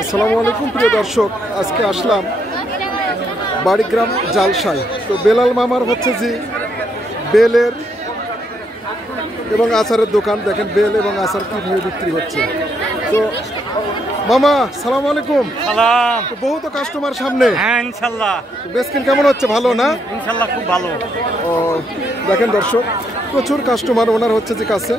আসসালামু আলাইকুম প্রিয় দর্শক, আজকে আসলাম বাড়িগ্রাম জালসায়। তো বেলাল মামার হচ্ছে যে বেলের এবং আচারের দোকান। দেখেন বেল এবং আচার কীভাবে বিক্রি হচ্ছে। তো মামা সালাম আলাইকুম। সালাম। তো বহু তো কাস্টমার সামনে। হ্যাঁ ইনশাল্লাহ। বেসকিন কেমন হচ্ছে? ভালো না? ইনশাল্লাহ খুব ভালো। ও দেখেন দর্শক, প্রচুর কাস্টমার ওনার হচ্ছে যে কাছে।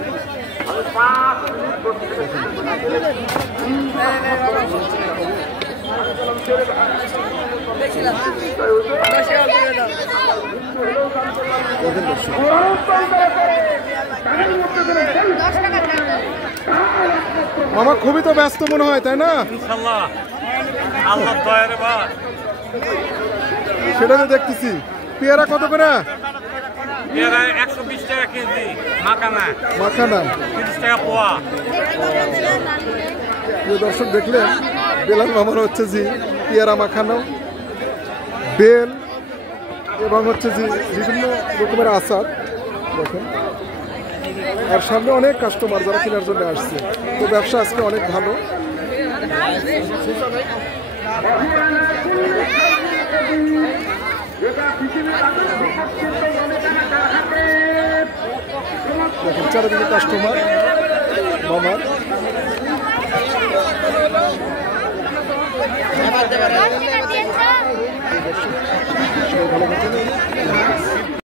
মামা খুবই তো ব্যস্ত মনে হয়, তাই না? ইনশাল্লাহ আল্লাহর দয়ারে বা সেটা তো দেখতেছি। পেয়ারা কত করে? পেয়ারা 120 টাকা কেজি, মাখানা মাখানা 30 টাকা পোয়া। প্রিয় দর্শক দেখলেন বেলাল মামার হচ্ছে যে পেয়ারা মাখানো, বেল এবং হচ্ছে যে বিভিন্ন রকমের আচার। দেখেন আর সামনে অনেক কাস্টমার যারা কেনার জন্য আসছে। তো ব্যবসা আজকে অনেক ভালো। দেখেন চারিদিকে কাস্টমার মামার। ভালো